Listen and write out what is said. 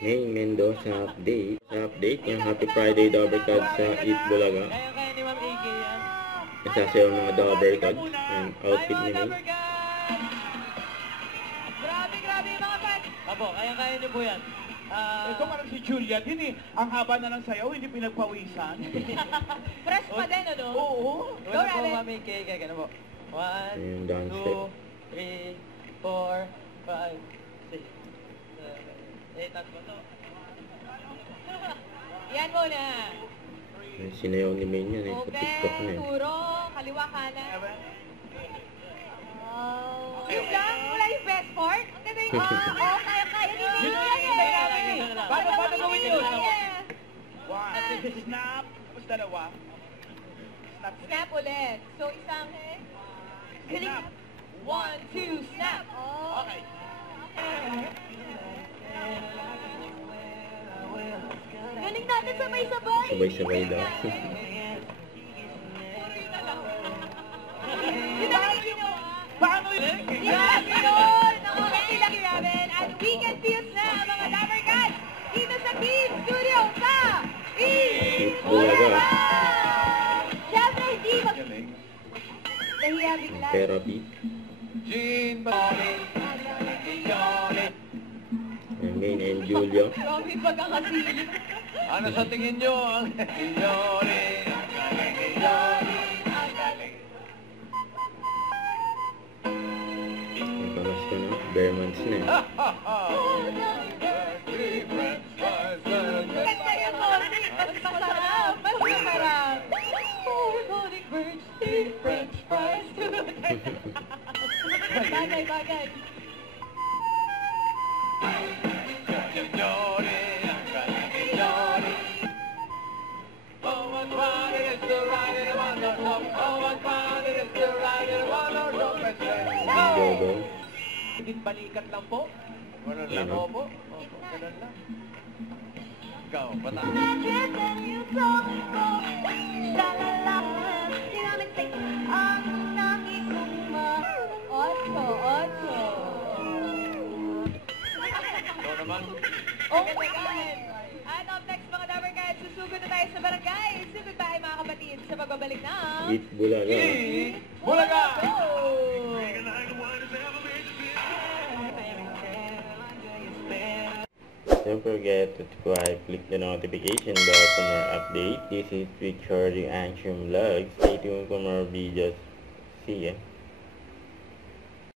May Mendoza update. Sa update yung Happy Friday Dobber Cards sa Eat Bulaga. Kaya ni Ma'am AK yan. Nasasayaw ng Dobber Cards. Yung outfit ni May. Grabe yung mga fans. Apo, kaya niyo po yan. Ito parang si Julia din eh. Ang haba na ng sayaw, hindi pinagpawisan. Fresh pa din, ano? Oo. Go, Una po, Rabbit. Ma'am AK. Kaya ganun po. 1, Yung dance 2, 3, 4, 5, 6, 7, 8, tatlo to. Yan muna. Yung sinayaw ni May yan eh. Sa TikTok na Open, eh. turo, kaliwa kanan. Yun lang, wala yung best part. Ang ganda yung, kaya ni May. Yun ang hinihintay natin eh. Paano gawin yun? Yes. One, snap. Tapos dalawa. Snap. Snap ulit. So, isang, galing. Snap. 1, 2, snap. Oh. Okay. Galing natin sabay-sabay. Sabay-sabay daw. Yun ang ginawa. Paano yun? Yes, yun! Nakakati lang namin at weekend feels na ang mga Dabber Cats dito sa Team Studio sa Eat Bulaga! Siyempre, hindi mag... Nahiya bigla. Therapy. Jean Balik. Yung May and Julia. Grabe pagkakasilip. Ano sa tingin nyo ang Yori? Yung pamas ko na. Bare months na eh. Ganda yung music. Mas masarap. Mas masarap. Oh, golden birds, deep french fries. Bagay, bagay. Yung Gogo. Din balikat lang po. Ganun lang. Opo. Ganun lang. Ikaw, bata. Ikaw naman. Oh my God! At up next mga Dabber Cats, susugod na tayo sa barangay. Sugod tayo mga kapatid sa pagbabalik ng... Eat Bulaga. Bulaga! Don't forget to subscribe, click the notification bell for more updates. This is Victoria Action Vlog. Stay tuned for more videos. See ya.